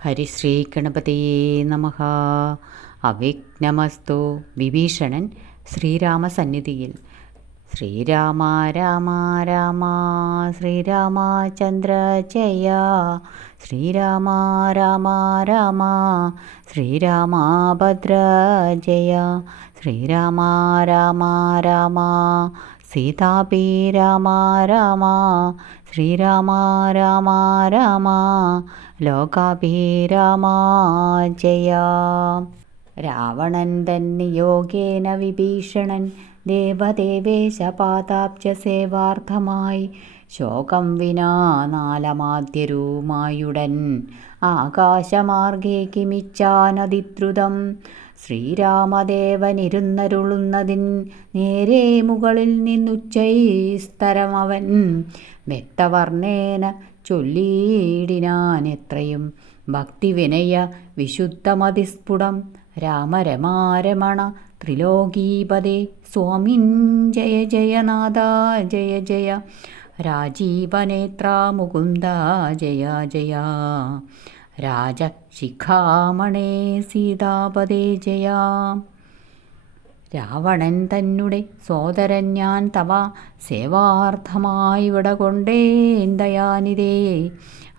ഹരിശ്രീ ഗണപതിയേ നമഃ. അവിഘ്നമസ്തു. വിഭീഷണൻ ശ്രീരാമസന്നിധിയിൽ. ശ്രീരാമ രാമ രാമ ശ്രീരാമചന്ദ്ര ജയ. ശ്രീരാമ രാമ രാമ ശ്രീരാമഭദ്ര ജയ. ശ്രീരാമ രാമ രാമ സീതാപി രാമ രാമ ശ്രീരാമ രാമ രാമ ലോകാഭിരാമ ജയ. രാവണൻ തന്നിയോഗേന വിഭീഷണൻ ദേവദേവേശപാദാബ്ജസേവാർത്ഥമായി ശോകം വിനാ നാലമാദ്യരുമായുടൻ ആകാശമാർഗേ കിമിച്ചാനതിദ്രുതം. ശ്രീരാമദേവനിരുന്നരുളുന്നതിൻ നേരെ മുകളിൽ നിന്നുച്ചൈസ്തരമവൻ വ്യക്തവർണ്ണേന ചൊല്ലിയിടിനാൻ എത്രയും ഭക്തിവിനയ വിശുദ്ധമതിസ്ഫുടം. രാമരമാരമണ ത്രിലോകീപദേ സ്വാമിൻ ജയ ജയനാഥ ജയ ജയ. രാജീവനേത്ര മുകുന്ദ ജയ ജയ. രാജശിഖാമണേ സീതാപദേ ജയ. രാവണൻ തന്നെ സോദരൻ ഞാൻ തവ സേവാർത്ഥമായി വിടകൊണ്ടേൻ ദയാനിധേ.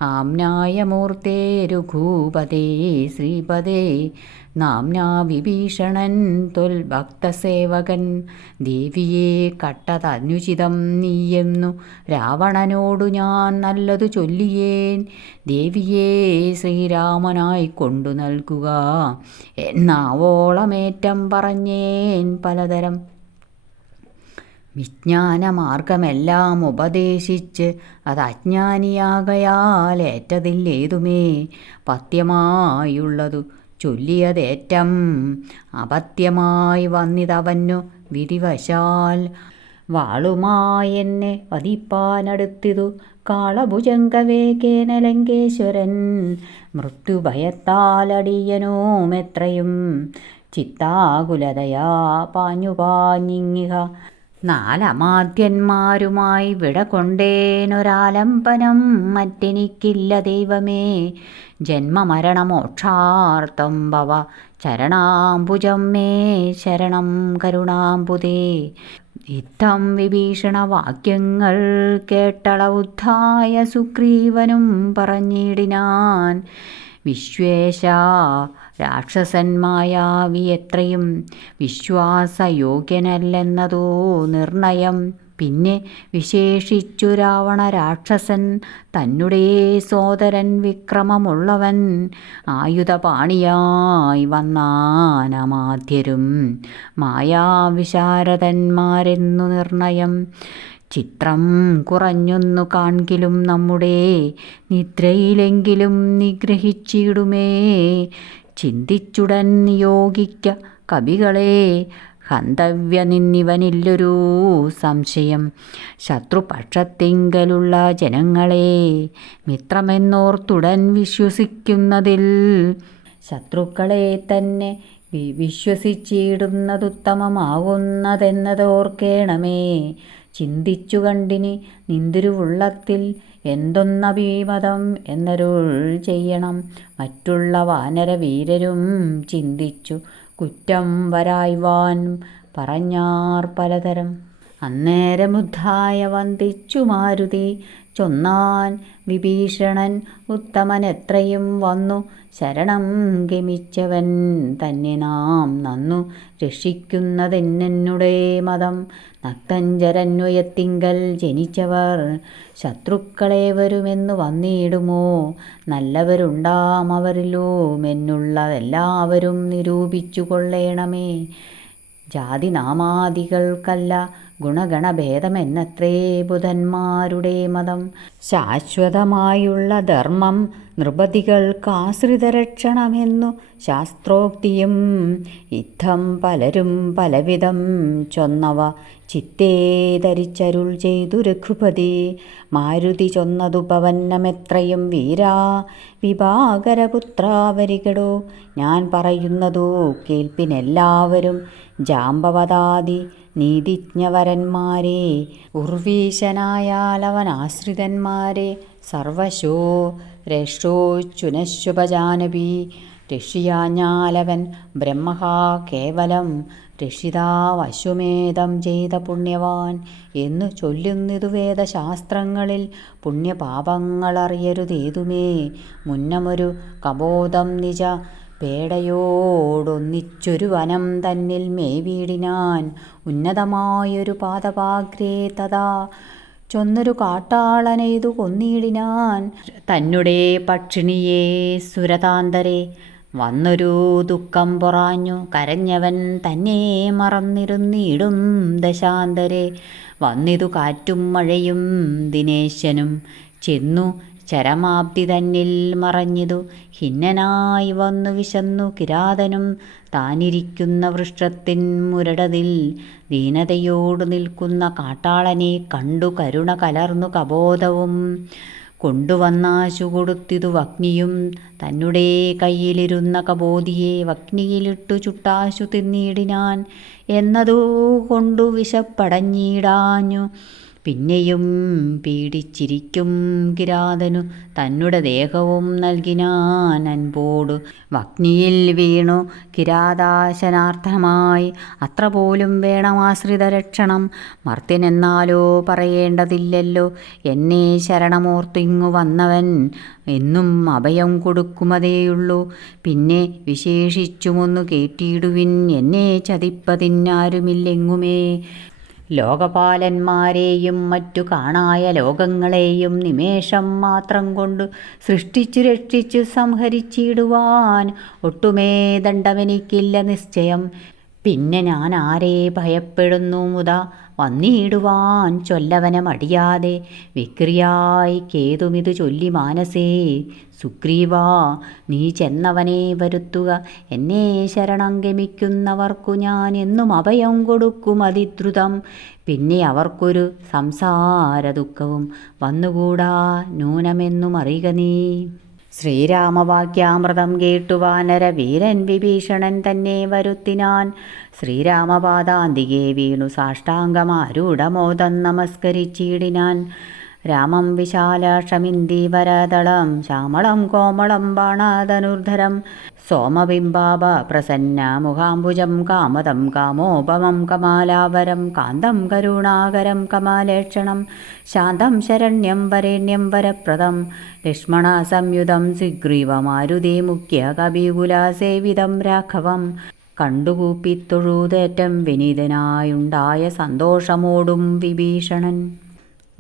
ആംനായമൂർത്തേ രഘൂപതേ ശ്രീപദേ നാംനാ വിഭീഷണൻ തൊൽ ഭക്തസേവകൻ. ദേവിയെ കട്ടതനുചിതം നീയെന്നു രാവണനോടു ഞാൻ നല്ലതു ചൊല്ലിയേൻ. ദേവിയെ ശ്രീരാമനായി കൊണ്ടു നൽകുക എന്നാവോളമേറ്റം പറഞ്ഞേൻ പലതരം. വിജ്ഞാനമാർഗമെല്ലാം ഉപദേശിച്ച് അത് അജ്ഞാനിയാകയാൽ ഏറ്റതില്ലേതുമേ പഥ്യമായുള്ളതു ചൊല്ലിയതേറ്റം അപത്യമായി വന്നിതവന്നു വിധിവശാൽ. വാളുമായെന്നെ വധിപ്പാനടുത്തിതു കാളഭുജംഗവേഗേന ലങ്കേശ്വരൻ. മൃത്യുഭയത്താലടിയനോമെത്രയും ചിത്താകുലതയാ പാഞ്ഞുപാഞ്ഞിങ്ങിഹ. നാലമാദ്യന്മാരുമായി വിടകൊണ്ടേനൊരാലംബനം മറ്റെനിക്കില്ല ദൈവമേ. ജന്മമരണമോക്ഷാർത്ഥം ഭവ ചരണാംബുജം മേ ശരണം കരുണാംബുദേ. ഇത്തം വിഭീഷണവാക്യങ്ങൾ കേട്ടളവുദ്ധായ സുഗ്രീവനും പറഞ്ഞിടിനാൻ. വിശ്വേശ രാക്ഷസൻ മായാവി എത്രയും വിശ്വാസയോഗ്യനല്ലെന്നതോ നിർണയം. പിന്നെ വിശേഷിച്ചു രാവണ രാക്ഷസൻ തന്നെ സോദരൻ വിക്രമമുള്ളവൻ ആയുധപാണിയായി വന്നാനമാദ്യരും മായാവിശാരദന്മാരെന്നു നിർണയം. ചിത്രം കുറഞ്ഞൊന്നു കാൺകിലും നമ്മുടെ നിദ്രയിലെങ്കിലും നിഗ്രഹിച്ചിടുമേ. ചിന്തിച്ചുടൻ നിയോഗിക്ക കവികളെ ഹന്തവ്യനിന്നിവനില്ലൊരു സംശയം. ശത്രുപക്ഷത്തിങ്കലുള്ള ജനങ്ങളെ മിത്രമെന്നോർത്തുടൻ വിശ്വസിക്കുന്നതിൽ ശത്രുക്കളെ തന്നെ വിശ്വസിച്ചിടുന്നതുത്തമമാകുന്നതെന്നതോർക്കേണമേ. ചിന്തിച്ചു കണ്ടിനി നിന്തിരുവുള്ളത്തിൽ എന്തൊന്നഭിമതം എന്നരുൾ ചെയ്യണം. മറ്റുള്ള വാനരവീരരും ചിന്തിച്ചു കുറ്റം വരായ്വാൻ പറഞ്ഞാർ പലതരം. അന്നേരമുദ്ധായ വന്ദിച്ചു മാരുതി ചൊന്നാൻ വിഭീഷണൻ ഉത്തമനെത്രയും വന്നു ശരണം ഗമിച്ചവൻ തന്നെ നാം നന്നു രക്ഷിക്കുന്നതെന്നുടെ മതം. നക്തഞ്ചരന്വയത്തിങ്കൽ ജനിച്ചവർ ശത്രുക്കളെ വരുമെന്നു വന്നിടുമോ. നല്ലവരുണ്ടാം അവരിലുമെന്നുള്ളതെല്ലാവരും നിരൂപിച്ചു കൊള്ളേണമേ. ജാതിനാമാദികൾക്കല്ല ഗുണഗണഭേദമെന്നത്രേ ബുധന്മാരുടെ മതം. ശാശ്വതമായുള്ള ധർമ്മം നൃപതികൾക്കാശ്രിതരക്ഷണമെന്നു ശാസ്ത്രോക്തിയും ഇത്തം പലരും പലവിധം ചൊന്നവ ചിത്തേ ധരിച്ചരുൾ ചെയ്തു രഘുപതി. മാരുതി ചൊന്നതുപവന്നമെത്രയും വീരാ വിഭാകരപുത്രാവരികടോ. ഞാൻ പറയുന്നതു കേൾപ്പിനെല്ലാവരും. ജാമ്പവതാദി നീതിജ്ഞവരന്മാരെ ഉർവീശനായാലവനാശ്രിതന്മാരെ സർവശോ രക്ഷോച്ചുനശുപജാനപി രക്ഷിയാഞ്ഞാലവൻ ബ്രഹ്മഹാ കേവലം രക്ഷിതാവശ്വമേധം ചെയ്ത പുണ്യവാൻ എന്നു ചൊല്ലുന്നിതു വേദശാസ്ത്രങ്ങളിൽ. പുണ്യപാപങ്ങളറിയരുതേതുമേ മുന്നമൊരു കബോധം നിജ പേടയോടൊന്നിച്ചൊരു വനം തന്നിൽ മേവീടിനാൻ ഉന്നതമായൊരു പാദപാഗ്രേ തഥാ ചൊന്നൊരു കാട്ടാളനെയ്തു കൊന്നിടിനാൻ തന്നെ പക്ഷിണിയെ സുരതാന്തരെ. വന്നൊരു ദുഃഖം പൊറാഞ്ഞു കരഞ്ഞവൻ തന്നെ മറന്നിരുന്നിടും ദശാന്തരെ. വന്നിതു കാറ്റും മഴയും ദിനേശനും ചെന്നു ചരമാബ്ദി തന്നിൽ മറഞ്ഞിതു ഖിന്നനായി വന്നു വിശന്നു കിരാതനും താനിരിക്കുന്ന വൃക്ഷത്തിൻ മുരടതിൽ ദീനതയോടു നിൽക്കുന്ന കാട്ടാളനെ കണ്ടു കരുണ കലർന്നു കബോധവും കൊണ്ടുവന്നാശു കൊടുത്തിതു വഗ്നിയും തന്നെ കയ്യിലിരുന്ന കബോധിയെ വഗ്നിയിലിട്ടു ചുട്ടാശു തിന്നിടിനാൻ എന്നതു കൊണ്ടു വിശപ്പടഞ്ഞിടാഞ്ഞു. പിന്നെയും പീഡിച്ചിരിക്കും കിരാതനു തന്നെ ദേഹവും നൽകിനാൻ അൻപോടു വഗ്നിയിൽ വീണു കിരാതാശനാർത്ഥമായി. അത്ര പോലും വേണമാശ്രിത രക്ഷണം മർത്യനെന്നാലോ പറയേണ്ടതില്ലല്ലോ. എന്നെ ശരണമോർത്തിങ്ങു വന്നവൻ എന്നും അഭയം കൊടുക്കുമതേയുള്ളൂ. പിന്നെ വിശേഷിച്ചുമൊന്നു കേട്ടിടുവിൻ എന്നെ ചതിപ്പതിനാരുമില്ലെങ്ങുമേ. ലോകപാലന്മാരെയും മറ്റു കാണായ ലോകങ്ങളെയും നിമേഷം മാത്രം കൊണ്ടു സൃഷ്ടിച്ചു രക്ഷിച്ചു സംഹരിച്ചിടുവാൻ ഒട്ടുമേ ദണ്ഡമെനിക്കില്ല നിശ്ചയം. പിന്നെ ഞാൻ ആരെ ഭയപ്പെടുന്നു മുതാ വന്നിടുവാൻ ചൊല്ലവനമടിയാതെ. വിക്രിയായി കേതുമിതു ചൊല്ലി മാനസേ സുഗ്രീവാ നീ ചെന്നവനെ വരുത്തുക. എന്നെ ശരണം ഗമിക്കുന്നവർക്കു ഞാൻ എന്നും അഭയം കൊടുക്കും അതിദ്രുതം. പിന്നെ അവർക്കൊരു സംസാര ദുഃഖവും വന്നുകൂടാ നൂനമെന്നും അറിയുക നീ. ശ്രീരാമവാക്യാമൃതം കേട്ടു വാനരവീരൻ വിഭീഷണൻ തന്നെ വരുത്തിനാൻ. ശ്രീരാമപാദാന്തികെ വീണു സാഷ്ടാംഗമാരൂഢമോദം നമസ്കരിച്ചിടിനാൻ. രാമം വിശാലാക്ഷമിന്ദീവരദളം ശ്യാമളം കോമളം ബാണധനുർധരം സോമബിംബാഭ പ്രസന്ന മുഖാംബുജം കാമദം കാമോപമം കമാലാവരം കാന്തം കരുണാകരം കമാലേക്ഷണം ശാന്തം ശരണ്യം വരേണ്യം വരപ്രദം ലക്ഷ്മണ സംയുതം സുഗ്രീവമാരുതേ മുഖ്യ കവികുലസേവിതം രാഘവം. കണ്ടുകൂപ്പിത്തൊഴുതേറ്റം വിനീതനായുണ്ടായ സന്തോഷമോടും വിഭീഷണൻ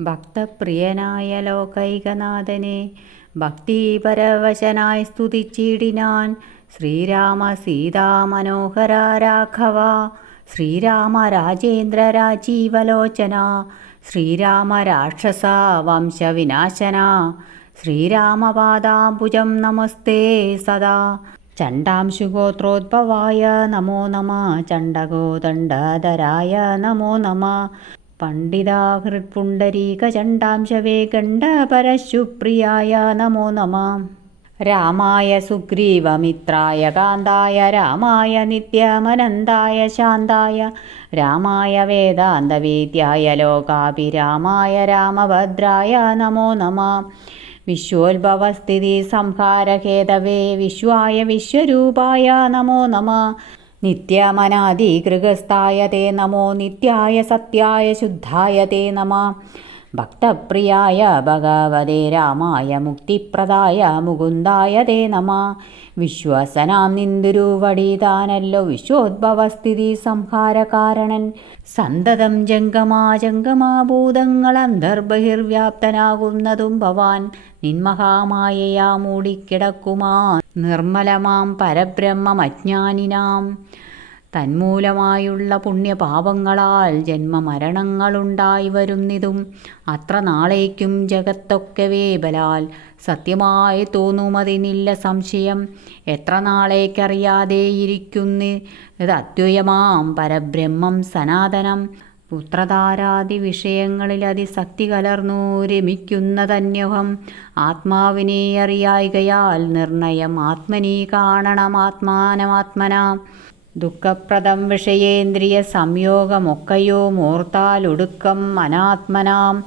ഭക്തപ്രിയനായ ലോകൈകനാഥനെ ഭക്തിപരവശനായി സ്തുതിച്ചിടിനാൻ. ശ്രീരാമ സീതാ മനോഹര രാഘവ ശ്രീരാമ രാജേന്ദ്ര രാജീവലോചന ശ്രീരാമ രാക്ഷസ വംശവിനാശന ശ്രീരാമപാദാംബുജം നമസ്തേ സദാ. ചണ്ഡാംശുഗോത്രോദ്ഭവായ നമോ നമഃ ചണ്ഡകോദണ്ഡധരായ നമോ നമഃ പണ്ഡിതാഹൃത്പുണ്ഡരീകചണ്ഡാംശവേ ഗണ്ഡപരശുപ്രിയായ നമോ നമഃ. രാമായ സുഗ്രീവമിത്രായ കാന്തായ രാമായ നിത്യമനന്തായ ശാന്തായ രാമായ വേദാന്തവേദ്യായ ലോകാഭിരാമായ രാമഭദ്രായ നമോ നമഃ. വിശ്വോത്ഭവസ്ഥിതി സംഹാരഹേതവേ വിശ്വായ വിശ്വരൂപായ നമോ നമഃ. നിത്യമനാദിഗൃഹസ്ഥായ തേ നമോ നിത്യായ സത്യായ ശുദ്ധായ തേ നമഃ. ഭക്തപ്രിയായ ഭഗവതേ രാമായ മുക്തിപ്രദായ മുകുന്ദായ തേ നമഃ. വിശ്വസനാം നിന്ദുരുവടിതാനല്ലോ വിശ്വോദ്ഭവസ്ഥിതി സംഹാരകാരണൻ. സന്തതം ജംഗമാഭൂതങ്ങൾ അന്തർബഹിർവ്യാപ്തനാകുന്നതും ഭവാൻ നിന്മഹാമായയാ മൂടിക്കിടക്കുമാ നിർമ്മലമാം പരബ്രഹ്മമജ്ഞാനിനാം. തന്മൂലമായുള്ള പുണ്യപാപങ്ങളാൽ ജന്മമരണങ്ങളുണ്ടായി വരുന്നിതും അത്ര നാളേക്കും ജഗത്തൊക്കവേ ബലാൽ സത്യമായി തോന്നുമതിനില്ല സംശയം. എത്ര നാളേക്കറിയാതെയിരിക്കുന്നത് അദ്വയമാം പരബ്രഹ്മം സനാതനം. പുത്രധാരാദി വിഷയങ്ങളിൽ അതിശക്തി കലർന്നു രമിക്കുന്നതന്യഹം. ആത്മാവിനെ അറിയായികയാൽ നിർണയം ആത്മനി കാണണമാത്മാനമാത്മന. ദുഃഖപ്രദം വിഷയേന്ദ്രിയ സംയോഗമൊക്കയോ മൂർത്താലൊടുക്കം അനാത്മനാം.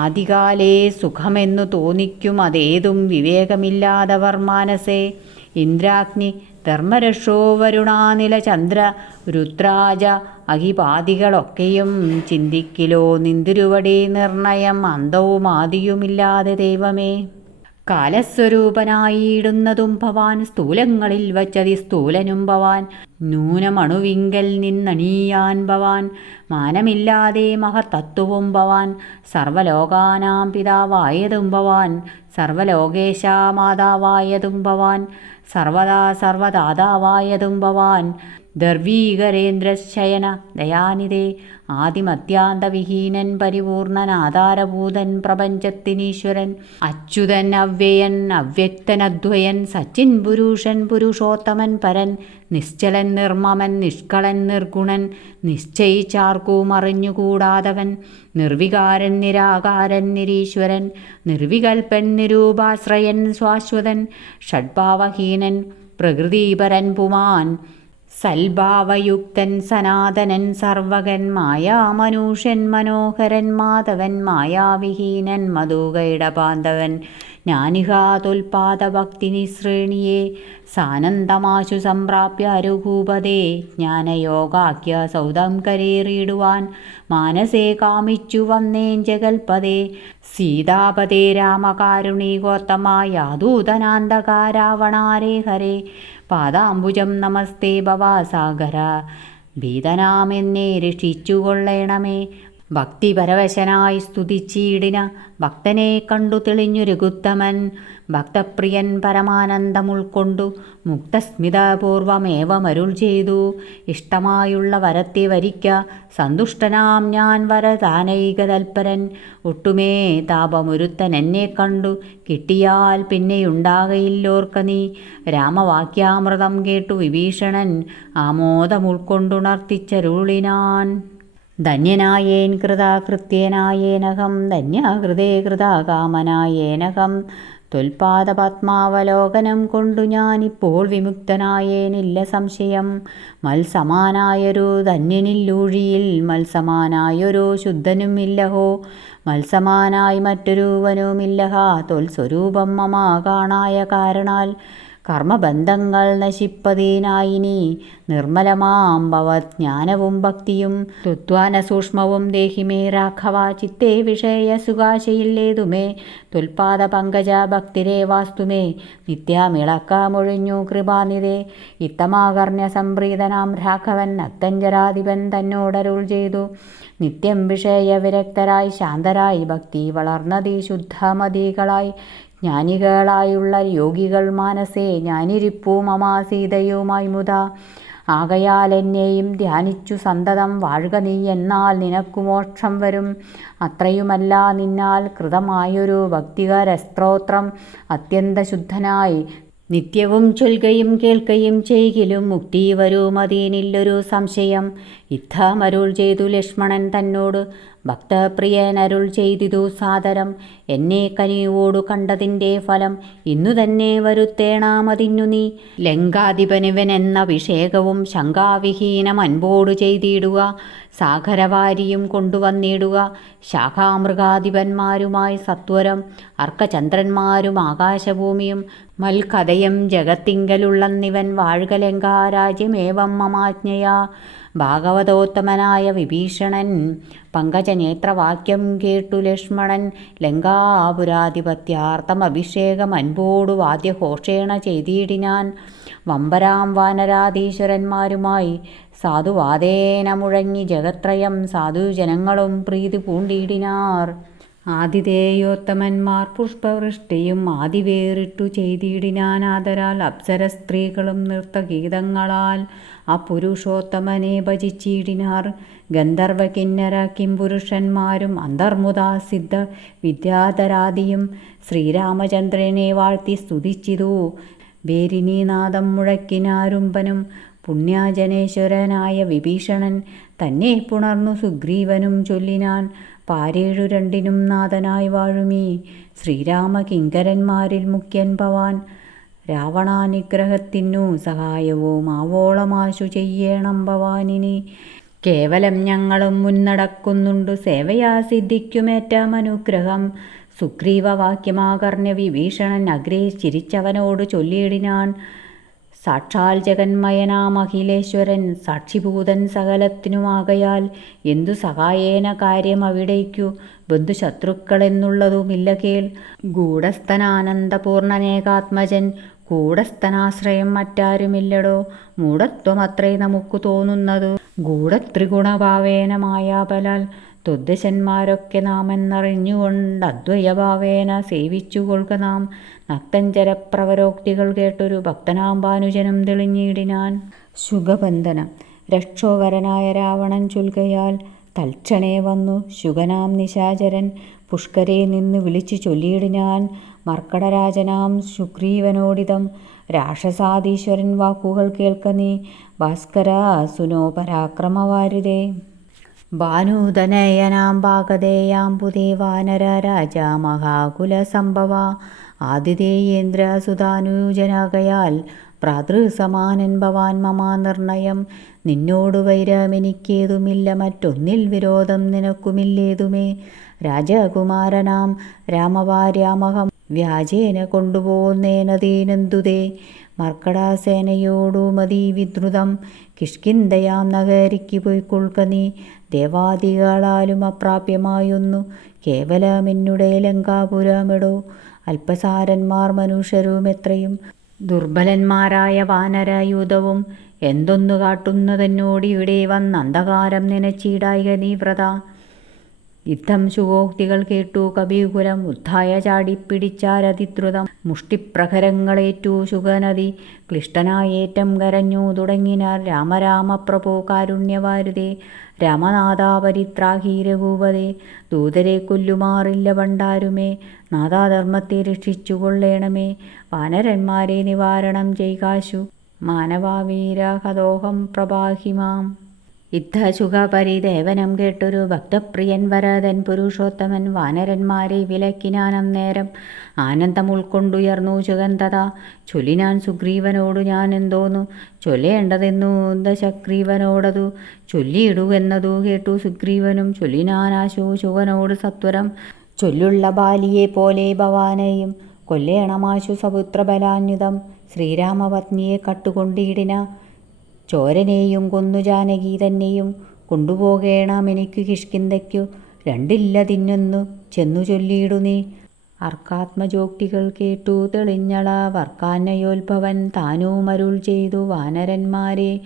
ആദികാലേ സുഖമെന്നു തോന്നിക്കും അതേതും വിവേകമില്ലാതവർ മാനസേ. ഇന്ദ്രാഗ്നി ധർമ്മരക്ഷോ വരുണാനില ചന്ദ്ര രുദ്രാജ അഹിപാദികളൊക്കെയും ചിന്തിക്കിലോ നിന്തിരുവടി നിർണയം അന്തവും ആദിയുമില്ലാതെ ദൈവമേ. കാലസ്വരൂപനായിടുന്നതും ഭവാൻ സ്ഥൂലങ്ങളിൽ വച്ചതിസ്ഥൂലനും ഭവാൻ നൂനമണുവിങ്കൽ നിന്നണിയാൻ ഭവാൻ മാനമില്ലാതെ മഹത്തത്വവും ഭവാൻ സർവലോകാനാം പിതാവായതും ഭവാൻ സർവലോകേശ മാതാവായതും ഭവാൻ സർവദാ സർവദാതാവായതും ഭവാൻ ദർവീകരേന്ദ്രശയന ദയാനിധേ ആദിമത്യാന്തവിഹീനൻ പരിപൂർണൻ ആധാരഭൂതൻ പ്രപഞ്ചത്തിനീശ്വരൻ അച്യുതൻ അവ്യയൻ അവ്യക്തൻ അദ്വയൻ സച്ചിൻ പുരുഷൻ പുരുഷോത്തമൻ പരൻ നിശ്ചലൻ നിർമ്മമൻ നിഷ്കളൻ നിർഗുണൻ നിശ്ചയിച്ചാർക്കും അറിഞ്ഞുകൂടാതവൻ നിർവികാരൻ നിരാകാരൻ നിരീശ്വരൻ നിർവികൽപ്പൻ നിരൂപാശ്രയൻ ശാശ്വതൻ ഷഡ്ഭാവഹീനൻ പ്രകൃതിപരൻ പുമാൻ സൽഭാവയുക്തൻ സനാതനൻ സർവകൻ മായാമനൂഷൻ മനോഹരൻ മാധവൻ മായാവിഹീനൻ മധുകൈടപാന്തവൻ ജ്ഞാനികാതുൽപാദഭക്തിനി ശ്രേണിയെ സാനന്ദമാശു സംപ്രാപ്യ അരുഭൂപതേ ജ്ഞാനയോഗാഖ്യ സൗദം കരേറിയിടുവാൻ മാനസേ കാമിച്ചു വന്നേൻ ജഗൽപദേ സീതാപതേ രാമകാരുണീകോത്തമായാദൂതനാന്തകാരാവണാരേ ഹരേ പാദാംബുജം നമസ്തേ ഭവാസാഗര ഭീതനാമെന്നെ രക്ഷിച്ചുകൊള്ളേണമേ. ഭക്തിപരവശനായി സ്തുതിച്ചീടിന ഭക്തനെ കണ്ടു തെളിഞ്ഞൊരുകുത്തമൻ ഭക്തപ്രിയൻ പരമാനന്ദമുൾക്കൊണ്ടു മുക്തസ്മിതപൂർവമേവമരുൾ ചെയ്തു ഇഷ്ടമായുള്ള വരത്തെ വരിക്ക സന്തുഷ്ടനാം ഞാൻ വരദാനൈകതൽപരൻ ഒട്ടുമേ താപമൊരുത്തൻ എന്നെ കണ്ടു കിട്ടിയാൽ പിന്നെയുണ്ടാകയില്ലോർക്ക നീ. രാമവാക്യാമൃതം കേട്ടു വിഭീഷണൻ ആമോദമുൾക്കൊണ്ടുണർത്തിച്ചരുളിനാൻ ധന്യനായേൻ കൃതാകൃത്യനായേനകം ധന്യഹൃദേ കൃതാകാമനായേനകം ത്വൽപാദപത്മാവലോകനം കൊണ്ടു ഞാനിപ്പോൾ വിമുക്തനായേനില്ല സംശയം. മത്സമാനായൊരു ധന്യനില്ലൂഴിയിൽ മത്സമാനായൊരു ശുദ്ധനുമില്ലഹോ മത്സമാനായി മറ്റൊരുവനുമില്ലഹ ത്വൽസ്വരൂപം മമ കാണായ കാരണാൽ കർമ്മബന്ധങ്ങൾ നശിപ്പതീനായിനി നിർമ്മലമാം ഭവജ്ഞാനവും ഭക്തിയും തുത്വാന സൂക്ഷ്മവും ദേഹിമേ രാഘവ ചിത്തേ വിഷയസുഖാശയില്ലേതുമേ തുൽപാദ പങ്കജ ഭക്തിരേ വാസ്തുമേ നിത്യമിളക്കമൊഴിഞ്ഞു കൃപാനിധേ. ഇത്തമാകർണ്യ സംപ്രീതനാം രാഘവൻ അക്തഞ്ജരാധിപൻ തന്നോടരുൾ ചെയ്തു നിത്യം വിഷയവിരക്തരായി ശാന്തരായി ഭക്തി വളർന്നതി ശുദ്ധമതികളായി ജ്ഞാനികളായുള്ള യോഗികൾ മാനസേ ഞാനിരിപ്പൂ മമാ സീതയുമായി മുതാ. ആകയാൽ എന്നെയും ധ്യാനിച്ചു സന്തതം വാഴുക നീ എന്നാൽ നിനക്കു മോക്ഷം വരും. അത്രയുമല്ല നിന്നാൽ കൃതമായൊരു ഭക്തികരസ്ത്രോത്രം അത്യന്തശുദ്ധനായി നിത്യവും ചൊൽകയും കേൾക്കയും ചെയ്കിലും മുക്തി വരുമതീനില്ലൊരു സംശയം. ഇത്തമരുൾ ചെയ്തു ലക്ഷ്മണൻ തന്നോട് ഭക്തപ്രിയനരുൾ ചെയ്തിതു സാദരം എന്നെ കനിവോടു കണ്ടതിൻ്റെ ഫലം ഇന്നു തന്നെ വരുത്തേണമതിന്നു നീ. ലങ്കാധിപനിവനെന്ന അഭിഷേകവും ശങ്കാവിഹീനം അൻപോടു ചെയ്തിടുക സാഗരവാരിയും കൊണ്ടുവന്നിടുക ശാഖാമൃഗാധിപന്മാരുമായി സത്വരം അർക്കചന്ദ്രന്മാരും ആകാശഭൂമിയും മൽക്കഥയും ജഗത്തിങ്കലുള്ളന്നിവൻ വാഴുക ലങ്കാരാജ്യമേവം മമാജ്ഞയാ. ഭാഗവതോത്തമനായ വിഭീഷണൻ പങ്കജനേത്രവാക്യം കേട്ടു ലക്ഷ്മണൻ ലങ്കാപുരാധിപത്യാർത്ഥം അഭിഷേകം അൻപോടു വാദ്യഘോഷേണ ചെയ്തിടിനാൻ. വമ്പരാം വാനരാധീശ്വരന്മാരുമായി സാധുവാദേന മുഴങ്ങി ജഗത്രയം സാധുജനങ്ങളും പ്രീതി പൂണ്ടിടിനാർ. ആതിഥേയോത്തമന്മാർ പുഷ്പവൃഷ്ടിയും ആദിവേറിട്ടു ചെയ്തിടിനാനാദരാൽ അപ്സര സ്ത്രീകളും നൃത്തഗീതങ്ങളാൽ ആ പുരുഷോത്തമനെ ഭജിച്ചിടിനാർ. ഗന്ധർവ കിന്നര കിംപുരുഷന്മാരും അന്തർമുദാ സിദ്ധ വിദ്യാധരാദിയും ശ്രീരാമചന്ദ്രനെ വാഴ്ത്തി സ്തുതിച്ചിതു. ഭേരിനീനാദം മുഴക്കിനാരുമ്പനും പുണ്യജനേശ്വരനായ വിഭീഷണൻ തന്നെ പുണർന്നു സുഗ്രീവനും ചൊല്ലിനാൻ പാരേഴു രണ്ടിനും നാഥനായി വാഴുമീ ശ്രീരാമകിങ്കരന്മാരിൽ മുഖ്യൻ ഭവാൻ. രാവണാനിഗ്രഹത്തിനു സഹായവും ആവോളമാശു ചെയ്യേണം ഭവാനിനി. കേവലം ഞങ്ങളും മുന്നടക്കുന്നുണ്ടു സേവയാ സിദ്ധിക്കുമേറ്റം അനുഗ്രഹം. സുഗ്രീവവാക്യമാകർണ്യ വിഭീഷണൻ അഗ്രേ ചിരിച്ചവനോട് ചൊല്ലിയിടിനാൻ. സാക്ഷാൽ ജഗന്മയനാമഖിലേശ്വരൻ സാക്ഷിഭൂതൻ സകലത്തിനുമാകയാൽ എന്തു സഹായേന കാര്യം അവിടേക്കു ബന്ധുശത്രുക്കളെന്നുള്ളതുമില്ല കേൾ. ഗൂഢസ്ഥനാനന്ദപൂർണനേകാത്മജൻ കൂടസ്ഥനാശ്രയം മറ്റാരുമില്ലടോ. മൂഢത്വമത്രേ നമുക്ക് തോന്നുന്നതു ഗൂഢത്രിഗുണഭാവേന മായാബലാൽ. ത്വദ്ദശന്മാരൊക്കെ നാമെന്നറിഞ്ഞുകൊണ്ടദ്വയഭാവേന സേവിച്ചുകൊള്ളുക നാം. നക്തഞ്ചരപ്രവരോക്തികൾ കേട്ടൊരു ഭക്തനാം ഭാനുജനും തെളിഞ്ഞിടിനാൻ. ശുകബന്ധനം. രക്ഷോവരനായ രാവണൻ ചൊൽകയാൽ തൽക്ഷണേ വന്നു ശുകനാം നിശാചരൻ പുഷ്കരെ നിന്ന് വിളിച്ചു ചൊല്ലിയിടിനാൻ. മർക്കടരാജനാം സുഗ്രീവനോടിതം. രാക്ഷസാധീശ്വരൻ വാക്കുകൾ കേൾക്ക നീ ഭാസ്കരാ സുനോ പരാക്രമവാരിതേ. ഭാനുതനയനാം ഭാഗധേയാംബുധേ വാനര രാജാ മഹാകുലസംഭവ. ആതിഥേയേന്ദ്രസുതാനുജനാകയാൽ ഭ്രാതൃസമാനൻ ഭവാൻ മമ നിർണയം. നിന്നോടു വൈരമെനിക്കേതുമില്ല മറ്റൊന്നിൽ വിരോധം നിനക്കുമില്ലേതുമേ. രാജകുമാരനാം രാമഭാര്യാമഹം വ്യാജേന കൊണ്ടുപോന്നേനതീനെന്തുതേ. മർക്കടസേനയോടുമതിവിദ്രുതം കിഷ്കിന്ധയാം നഗരിക്ക് പൊയ്ക്കൊള്ളുക നീ. ദേവാദികളാലും അപ്രാപ്യമായൊന്നു കേവലമെന്നുടെ ലങ്കാപുരമെടോ. അല്പസാരന്മാർ മനുഷ്യരുമെത്രയും ദുർബലന്മാരായ വാനരയൂഥവും എന്തൊന്നു കാട്ടുന്നതെന്നോടിവിടെ വന്നന്ധകാരം നനച്ചിടായിക നീ വ്രത. യുദ്ധം ശുഭോക്തികൾ കേട്ടു കപികുലം ഉദ്ധായ ചാടിപ്പിടിച്ചാരതിദ്രുതം. മുഷ്ടിപ്രഹരങ്ങളേറ്റു ശുകനദി ക്ലിഷ്ടനായേറ്റം കരഞ്ഞു തുടങ്ങിനാർ. രാമരാമ പ്രഭോ കാരുണ്യവാരിതേ രാമനാഥ പരിത്രാഹി രഘുപതേ. ദൂതരെ കൊല്ലുമാറില്ല പണ്ടാരുമേ നാഥാധർമ്മത്തെ രക്ഷിച്ചു കൊള്ളേണമേ. വാനരന്മാരെ നിവാരണം ചെയ്കാശു മാനവാവീരഹതോഹം പ്രഭാഹിമാം. യുദ്ധശുഖപരിദേവനം കേട്ടൊരു ഭക്തപ്രിയൻ വരദൻ പുരുഷോത്തമൻ വാനരന്മാരെ വിലക്കിനാൻ അന്നേരം. ആനന്ദം ഉൾക്കൊണ്ടുയർന്നു ശുകൻ തഥാ ചൊല്ലിനാൻ സുഗ്രീവനോടു ഞാൻ എന്തോന്നു ചൊല്ലേണ്ടതെന്നു ദശഗ്രീവനോടതു ചൊല്ലിയിടുവെന്നതു കേട്ടു സുഗ്രീവനും ചൊല്ലിനാനാശു ശുകനോട് സത്വരം. ചൊല്ലുള്ള ബാലിയെ പോലെ ഭവാനെയും കൊല്ലേണമാശു സപുത്രബലാന്വിതം. ശ്രീരാമപത്നിയെ കട്ടുകൊണ്ടിടിന ചോരനെയും കൊന്നു ജാനകി തന്നെയും കൊണ്ടുപോകേണമെനിക്കു കിഷ്കിന്ധയ്ക്കു. രണ്ടില്ലതിന്നൊന്നു ചെന്നു ചൊല്ലിയിടു നീ. അർക്കാത്മജോക്തികൾ കേട്ടു തെളിഞ്ഞളവർക്കാന്നയോത്ഭവൻ താനുമരുൾ ചെയ്തു വാനരന്മാരെ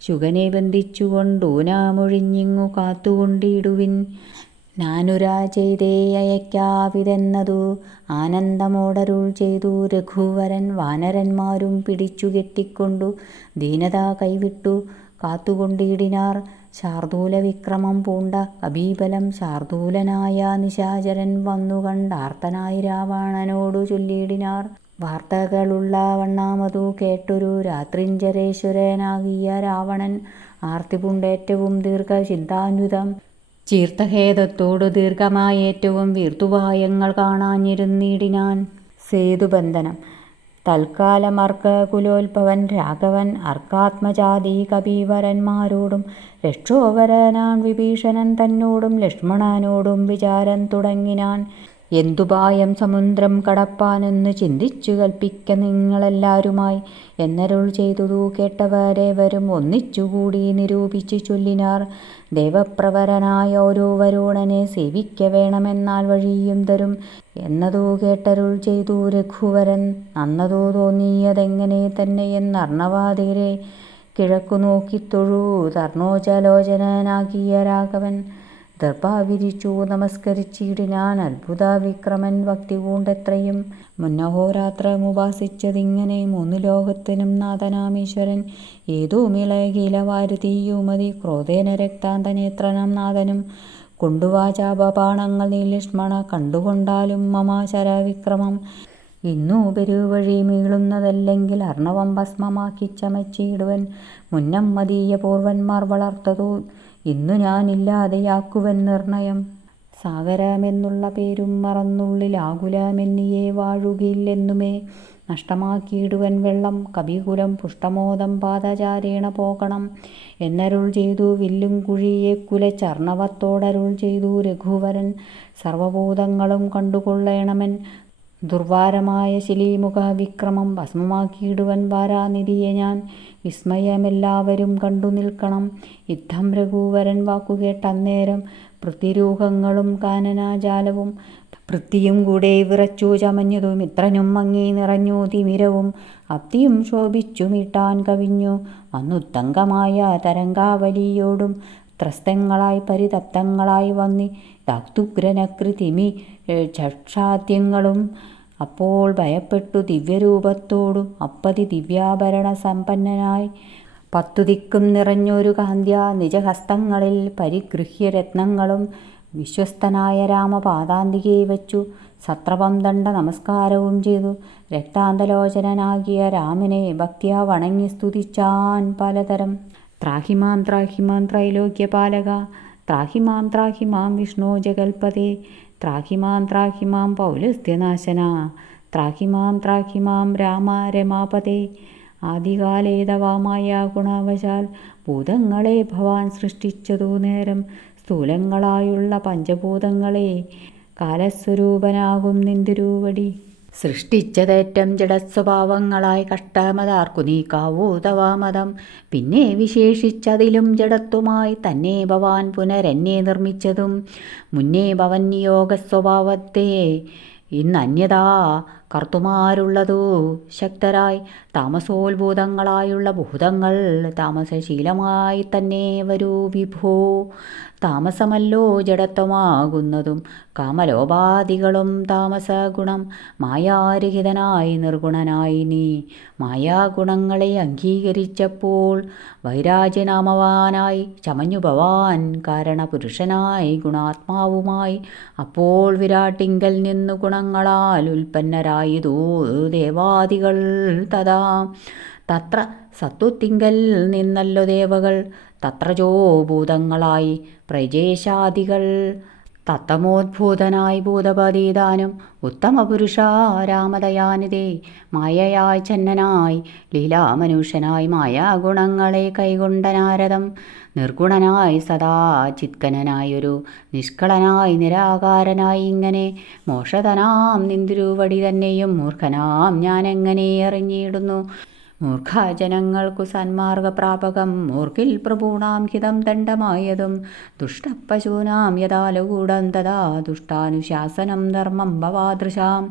ശുകനെ ബന്ധിച്ചുകൊണ്ടൂനമൊഴിഞ്ഞിങ്ങു കാത്തുകൊണ്ടിടുവിൻ. നാനുരാ ചെയ്തേ അയക്കാവിതെന്നതു ആനന്ദമോടരുൾ ചെയ്തു രഘുവരൻ. വാനരന്മാരും പിടിച്ചു കെട്ടിക്കൊണ്ടു ദീനത കൈവിട്ടു കാത്തുകൊണ്ടിടിനാർ. ശാർദൂലവിക്രമം പൂണ്ട കപീബലം ശാർദൂലനായ നിശാചരൻ വന്നു കണ്ടാർത്തനായി രാവണനോടു ചൊല്ലിയിടിനാർ. വാർത്തകളുള്ള വണ്ണാമതു കേട്ടൊരു രാത്രിഞ്ചരേശ്വരനാകിയ രാവണൻ ആർത്തി പൂണ്ടേറ്റവും ദീർഘചിന്താന്വിതം. ചീർത്തഖേദത്തോടു ദീർഘമായേറ്റവും വീർത്തുപായങ്ങൾ കാണാഞ്ഞിരുന്നിടിനാൻ. സേതുബന്ധനം. തൽക്കാലം അർക്കകുലോത്ഭവൻ രാഘവൻ അർക്കാത്മജാതി കപീവരന്മാരോടും രക്ഷോവരനാൻ വിഭീഷണൻ തന്നോടും ലക്ഷ്മണനോടും വിചാരം തുടങ്ങിനാൻ. എന്തുപായം സമുദ്രം കടപ്പാനെന്നു ചിന്തിച്ചു കൽപ്പിക്ക നിങ്ങളെല്ലാരുമായി എന്നരുൾ ചെയ്തതു കേട്ടവരേവരും ഒന്നിച്ചുകൂടി നിരൂപിച്ചു ചൊല്ലിനാർ. ദേവപ്രവരനായ ഓരോ വരുണനെ സേവിക്ക വേണമെന്നാൽ വഴിയും തരും എന്നതു കേട്ടരുൾ ചെയ്തു രഘുവരൻ. നന്നതു തോന്നിയതെങ്ങനെ തന്നെയെന്നർണവാതീരെ കിഴക്കു നോക്കിത്തൊഴു തർണോജലോചനാകിയ രാഘവൻ ദർഭ വിരിച്ചു നമസ്കരിച്ചിടിനാൻ. അത്ഭുത വിക്രമൻ ഭക്തി പൂണ്ടെത്രയും മുന്നഹോരാത്രമുപാസിച്ചതിങ്ങനെ മൂന്നു ലോകത്തിനും നാഥനാമീശ്വരൻ. ഏതുമിളകിലവാരുതീയുമതി ക്രോധേന രക്താന്തനേത്രനാം നാഥനും കൊണ്ടുവാചാപബാണങ്ങൾ നീ ലക്ഷ്മണ കണ്ടുകൊണ്ടാലും മമ ശരവിക്രമം. ഇന്നു പെരുവഴി മീളുന്നതല്ലെങ്കിൽ അർണവം ഭസ്മമാക്കി ചമച്ചിടുവൻ. മുന്നം മദീയ പൂർവന്മാർ വളർത്തതു ഇന്നു ഞാനില്ലാതെയാക്കുവൻ നിർണയം. സാഗരമെന്നുള്ള പേരും മറന്നുള്ളിൽ ആകുലമെന്നിയേ വാഴുകില്ലെന്നുമേ നഷ്ടമാക്കിയിടുവൻ വെള്ളം കവികുലം പുഷ്ടമോദം പാദചാരേണ പോകണം എന്നരുൾ ചെയ്തു. വില്ലും കുഴിയെ കുലച്ചർണവത്തോടരുൾ ചെയ്തു രഘുവരൻ. സർവഭൂതങ്ങളും കണ്ടുകൊള്ളേണമെൻ ദുർവാരമായ ശിലീമുഖ വിക്രമം. ഭസ്മമാക്കിയിടുവൻ വാരാനിധിയെ ഞാൻ. വിസ്മയമെല്ലാവരും കണ്ടു നിൽക്കണം. യുദ്ധം രഘുവരൻ വാക്കുകേട്ടന്നേരം പൃഥ്വിരൂഹങ്ങളും കാനനജാലവും പൃഥ്വിയും കൂടെ വിറച്ചു ചമഞ്ഞതു. മിത്രനും മങ്ങി നിറഞ്ഞു തിമിരവും അബ്ധിയും ശോഭിച്ചു മീട്ടാൻ കവിഞ്ഞു. വന്നുത്തങ്കമായ തരംഗാവലിയോടും ത്രസ്തങ്ങളായി പരിതപ്തങ്ങളായി വന്നി ദാക്തുഗ്രനകൃതിമി ചക്ഷാദ്യങ്ങളും. അപ്പോൾ ഭയപ്പെട്ടു ദിവ്യരൂപത്തോടും അപ്പതി ദിവ്യാഭരണ സമ്പന്നനായി 10 ദിക്കും നിറഞ്ഞൊരു കാന്ത്യ നിജഹസ്തങ്ങളിൽ പരിഗൃഹ്യ രത്നങ്ങളും വിശ്വസ്തനായ രാമപാദാന്തികെ വച്ചു സത്രപം ദണ്ഡ നമസ്കാരവും ചെയ്തു. രക്താന്തലോചനാകിയ രാമനെ ഭക്തിയാ വണങ്ങി സ്തുതിച്ചാൻ പലതരം. ത്രാഹിമാം ത്രാഹിമാം ത്രൈലോക്യപാലക, ത്രാഹിമാം ത്രാഹിമാം വിഷ്ണോ ജഗൽപതേ, ത്രാഹിമാം ത്രാഹിമാം പൗലസ്ത്യനാശന, ത്രാഹിമാം ത്രാഹിമാം രാമ രമാപതേ. ആദികാലേതവാമായ ഗുണവശാൽ ഭൂതങ്ങളെ ഭവാൻ സൃഷ്ടിച്ചതു നേരം. സ്ഥൂലങ്ങളായുള്ള പഞ്ചഭൂതങ്ങളെ കാലസ്വരൂപനാകും നിന്തിരുവടി. സൃഷ്ടിച്ചതേറ്റം ജഡസ്വഭാവങ്ങളായി കഷ്ടമതാർക്കു നീക്കാവൂ തവാമതം. പിന്നെ വിശേഷിച്ചതിലും ജഡത്വമായി തന്നെ ഭവാൻ പുനരെന്നെ നിർമ്മിച്ചതും. മുന്നേ ഭവൻ യോഗസ്വഭാവത്തെ ഇന്നന്യതാ കർത്തുമാരുള്ളതു ശക്തരായി. താമസോത്ഭൂതങ്ങളായുള്ള ഭൂതങ്ങൾ താമസശീലമായി തന്നെ വരൂ വിഭോ. താമസമല്ലോ ജഡത്വമാകുന്നതും കാമലോപാദികളും താമസഗുണം. മായാരഹിതനായി നിർഗുണനായി നീ മായാഗുണങ്ങളെ അംഗീകരിച്ചപ്പോൾ വൈരാജ്യനാമവാനായി ചമഞ്ഞു ഭവാൻ കാരണപുരുഷനായി ഗുണാത്മാവുമായി. അപ്പോൾ വിരാട്ടിങ്കൽ നിന്നു ഗുണങ്ങളാൽ ഉൽപ്പന്നരായതു ദേവാദികൾ തഥാ. തത്ര സത്വത്തിങ്കൽ നിന്നല്ലോ ദേവകൾ, തത്രജോ ഭൂതങ്ങളായി പ്രജേശാദികൾ. തത്തമോദ്ഭൂതനായി ഭൂതപതിദാനം ഉത്തമപുരുഷ രാമദയാനിധേ. മായയായി ഛന്നനായി ലീലാമനുഷ്യനായി മായാഗുണങ്ങളെ കൈകൊണ്ട നാരദം. നിർഗുണനായി സദാ ചിത്കനായൊരു നിഷ്കളനായി നിരാകാരനായി ഇങ്ങനെ മോക്ഷതനാം നിന്തിരുവടി തന്നെയും മൂർഖനാം ഞാനെങ്ങനെ അറിഞ്ഞിടുന്നു. മൂർഖജനങ്ങൾക്കു സന്മാർഗപ്രാപകം മൂർഖിൽ പ്രഭൂണാം ഹിതം ദണ്ഡമായതും. ദുഷ്ടപശൂനാം യഥാലുകൂടം തഥാ ദുഷ്ടാനുശാസനം ധർമ്മം ഭവാദൃശാം.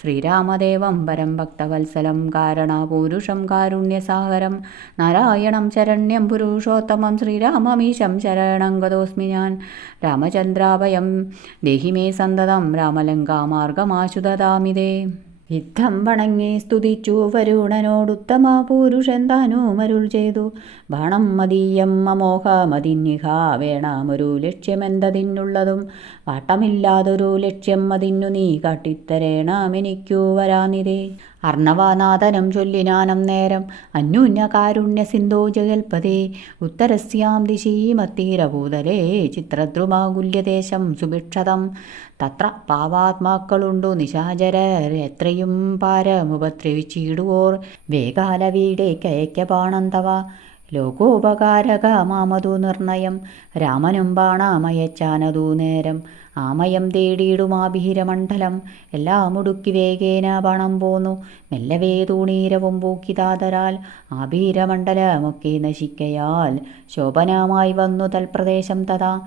ശ്രീരാമദേവം പരം ഭക്തവത്സലം കാരണപൂരുഷം കാരുണ്യസാഗരം. നാരായണം ശരണ്യം പുരുഷോത്തമം ശ്രീരാമമീശം ശരണം ഗതോസ്മി ഞാൻ. രാമചന്ദ്രാഭയം ദേഹി മേ സന്തതം രാമലങ്കാമാർഗമാശുതതാമിതേ. യുദ്ധം വണങ്ങി സ്തുതിച്ചു വരുണനോടുത്തമ പുരുഷൻ താനും അരുൾ ചെയ്തു. ബാണം മതീയം അമോഹമതിന്യഹ വേണമൊരു ലക്ഷ്യമെന്തതിനുള്ളതും. വാട്ടമില്ലാതൊരു ലക്ഷ്യം അതിന്നു നീ കാട്ടിത്തരേണമെനിക്കു വരാനിതേ. അർണവനാഥനം ചൊല്ലിനാനം നേരം അന്യൂന്യ കാരുണ്യ സിന്ധോ ജഗൽപതേ. ഉത്തരസ്യാം ദിശീമത്തീരഭൂതലേ ചിത്രദ്രുമാകുല്യദേശം സുഭിക്ഷതം. തത്ര പാവാത്മാക്കളുണ്ടു നിശാചരർ എത്രയും പാരമുപദ്രവിച്ചിടുവോർ. വേഗാല വീടേക്കയക്ക ബാണം തവ ലോകോപകാരകമാമതു നിർണയം. രാമനും ബാണമയച്ചാനതു നേരം ആമയം തേടിയിടുമാഭീരമണ്ഡലം. എല്ലാം ഉടുക്കി വേഗേന ബാണം പോന്നു മെല്ലവേ തൂണീരവും പൂക്കിതാതരാൽ. ആഭീരമണ്ഡലമൊക്കെ നശിക്കയാൽ ശോഭനമായി വന്നു തൽപ്രദേശം തഥാ.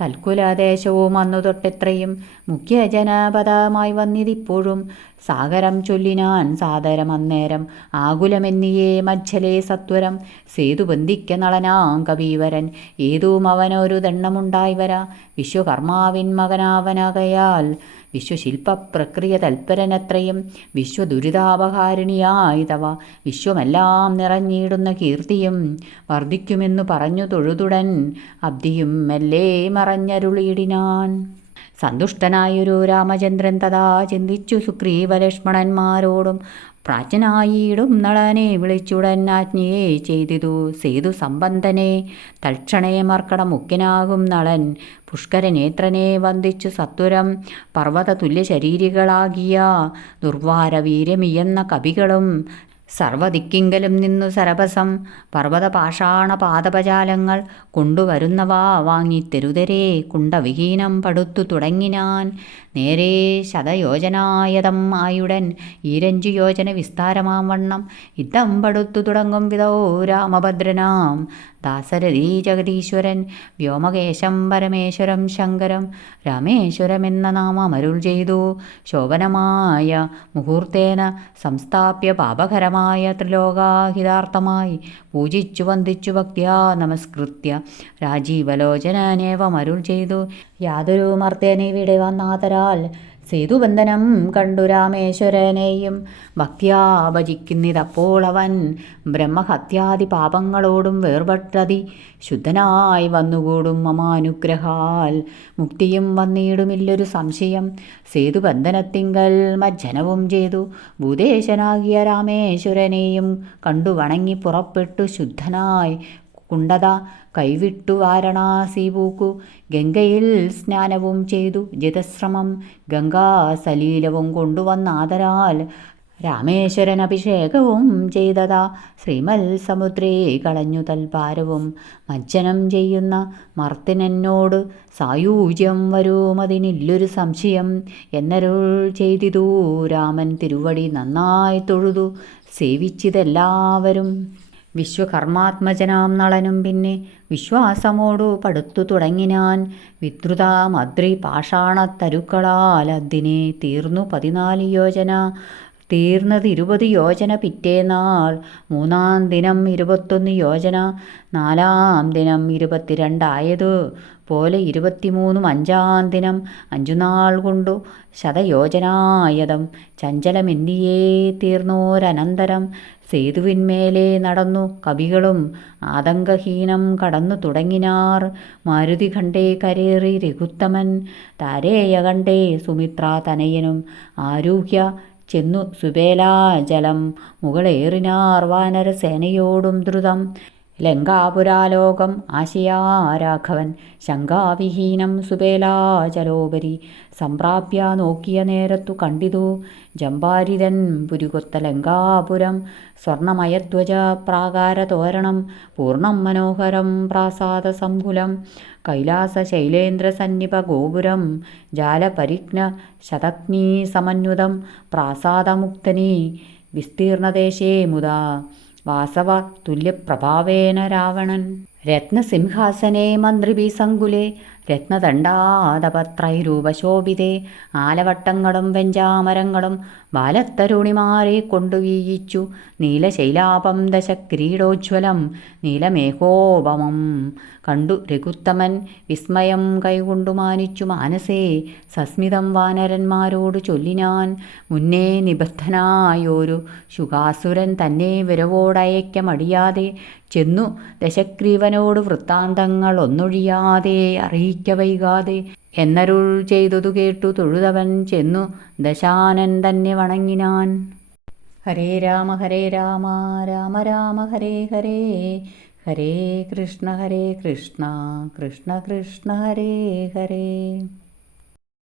തൽക്കുലദേശവും അന്നു തൊട്ടെത്രയും മുഖ്യജനപദമായി വന്നിതിപ്പോഴും. സാഗരം ചൊല്ലിനാൻ സാദരം അന്നേരം ആകുലമെന്നിയേ മജ്ജലേ സത്വരം. സേതുബന്ധിക്ക നളനാം കവീവരൻ ഏതും അവനൊരു ദണ്ണമുണ്ടായി വരാ. വിശ്വകർമാവിൻ മകനാവനാകയാൽ വിശ്വശില്പപ്രക്രിയ തൽപരനത്രയും. വിശ്വദുരിതാപഹാരിണിയായി തവ വിശ്വമെല്ലാം നിറഞ്ഞിടുന്ന കീർത്തിയും വർദ്ധിക്കുമെന്നു പറഞ്ഞു തൊഴുതുടൻ അബ്ധിയും മെല്ലെ മറഞ്ഞരുളിയിടിനാൻ. സന്തുഷ്ടനായൊരു രാമചന്ദ്രൻ തഥാ ചിന്തിച്ചു സുഗ്രീവലക്ഷ്മണന്മാരോടും പ്രാജ്ഞനായിടും നളനെ വിളിച്ചുടൻ ആജ്ഞയെ ചെയ്തിതു സേതു സംബന്ധനെ. തൽക്ഷണേ മർക്കട മുഖ്യനാകും നളൻ പുഷ്കരനേത്രനെ വന്ദിച്ചു സത്വരം. പർവ്വത തുല്യ ശരീരികളാകിയ ദുർവാരവീര്യമിയെന്ന കവികളും സർവദിക്കിങ്കലും നിന്നു സരഭസം പർവ്വത പാഷാണ പാദപജാലങ്ങൾ കൊണ്ടുവരുന്നവ വാങ്ങിത്തെരുതരെ കുണ്ടവിഹീനം പടുത്തു തുടങ്ങിനാൻ. നേരെ ശതയോജനായതം ആയുടൻ 25 യോജന വിസ്താരമാം വണ്ണം യുദ്ധം പടുത്തു തുടങ്ങും വിധോ രാമഭദ്രനാം ദാസരഥീ ജഗദീശ്വരൻ വ്യോമകേശം പരമേശ്വരം ശങ്കരം രാമേശ്വരമെന്ന നാമമരുൾ ചെയ്തു. ശോഭനമായ മുഹൂർത്തേന സംസ്ഥാപ്യ പാപകരമായ ത്രിലോകാഹിതാർത്ഥമായി പൂജിച്ചു വന്ദിച്ചു ഭക്ത്യാ നമസ്കൃത്യ രാജീവലോചനേവമരുൾ ചെയ്തു. യാതൊരു മർത്യനിവിടെ വന്നാതരാൽ സേതുബന്ധനം കണ്ടു രാമേശ്വരനെയും ഭക്ത്യാ ഭജിക്കുന്നിതപ്പോൾ അവൻ ബ്രഹ്മഹത്യാദി പാപങ്ങളോടും വേർപെട്ടതി ശുദ്ധനായി വന്നുകൂടും മമാനുഗ്രഹാൽ മുക്തിയും വന്നിടുമില്ലൊരു സംശയം. സേതുബന്ധനത്തിങ്കൽ മജ്ജനവും ചെയ്തു ഭൂതേശനാകിയ രാമേശ്വരനെയും കണ്ടു വണങ്ങി പുറപ്പെട്ടു ശുദ്ധനായി കുണ്ടത കൈവിട്ടു വാരണാസി പൂക്കു. ഗംഗയിൽ സ്നാനവും ചെയ്തു ജതശ്രമം ഗംഗാസലീലവും കൊണ്ടുവന്നാദരാൽ രാമേശ്വരൻ അഭിഷേകവും ചെയ്തതാ. ശ്രീമൽ സമുദ്രേ കളഞ്ഞു തൽഭാരവും മജ്ജനം ചെയ്യുന്ന മർത്തിനോട് സായൂജ്യം വരുമതിനില്ലൊരു സംശയം എന്നരുൾ ചെയ്തിതു. രാമൻ തിരുവടി നന്നായി തൊഴുതു സേവിച്ചിതെല്ലാവരും. വിശ്വകർമാത്മജനാം നളനും പിന്നെ വിശ്വാസമോടു പടുത്തു തുടങ്ങിനാൻ. വിദ്രുത മദ്രി പാഷാണത്തരുക്കളാൽ അതിനെ തീർന്നു 14 യോജന. തീർന്നത് 20 യോജന പിറ്റേനാൾ. 3-ാം ദിനം 21 യോജന. 4-ാം ദിനം 22 ആയതു പോലെ 23-ഉം 5-ാം ദിനം 5 നാൾ കൊണ്ടു ശതയോജനായതം ചഞ്ചലമെന്നിയേ തീർന്നോരനന്തരം. സേതുവിന്മേലെ നടന്നു കവികളും ആതങ്കഹീനം കടന്നു തുടങ്ങിനാർ. മാരുതി കണ്ടേ കരേറി രഘുത്തമൻ താരേയ കണ്ടേ സുമിത്രാ തനയനും ആരൂഹ്യ ചെന്നു സുബേലാജലം മുകളേറിനാർ വാനരസേനയോടും ദ്രുതം. ലങ്കാപുരാലോകം ആശയാ രാഘവൻ ശങ്കാവിഹീനം സുബേലാചലോപരി സംപ്രാപ്യ നോക്കിയ നേരത്തു കണ്ടിതു ജമ്പാരിതൻ പുരികൊത്ത ലങ്കാപുരം. സ്വർണമയധ്വജ പ്രാകാരതോരണം പൂർണ്ണം മനോഹരം പ്രാസാദ സംകുലം. കൈലാസ ശൈലേന്ദ്ര സന്നിപ ഗോപുരം ജാലപരിജ്ഞ ശതഗ്നി സമന്വിതം. പ്രാസാദമുക്തനി വിസ്തീർണദേശേ മുദാ വാസവ തുല്യപ്രഭാവേന രാവണൻ. രത്നസിംഹാസനേ മന്ത്രിഭി സങ്കുലേ രത്നദണ്ഡാദപത്രൈരൂപശോഭിതേ. ആലവട്ടങ്ങളും വെഞ്ചാമരങ്ങളും ബാലത്തരുണിമാരെ കൊണ്ടു വീയിച്ചു. നീലശൈലാപം ദശക്രീഡോജ്വലം നീലമേഘോപമം കണ്ടു രഘുത്തമൻ വിസ്മയം കൈകൊണ്ടു മാനിച്ചു മാനസേ. സസ്മിതം വാനരന്മാരോട് ചൊല്ലിനാൻ. മുന്നേ നിബദ്ധനായോരു ശുകാസുരൻ തന്നെ വരവോടയക്ക മടിയാതെ ചെന്നു ദശഗ്രീവനോട് വൃത്താന്തങ്ങൾ ഒന്നൊഴിയാതെ അറിയിക്ക വൈകാതെ എന്നരുൾ ചെയ്തതു കേട്ടു തൊഴുതവൻ ചെന്നു ദശാനൻ തന്നെ വണങ്ങിനാൻ. ഹരേ രാമ രാമ രാമ ഹരേ ഹരേ. ഹരേ കൃഷ്ണ കൃഷ്ണ കൃഷ്ണ ഹരേ ഹരേ.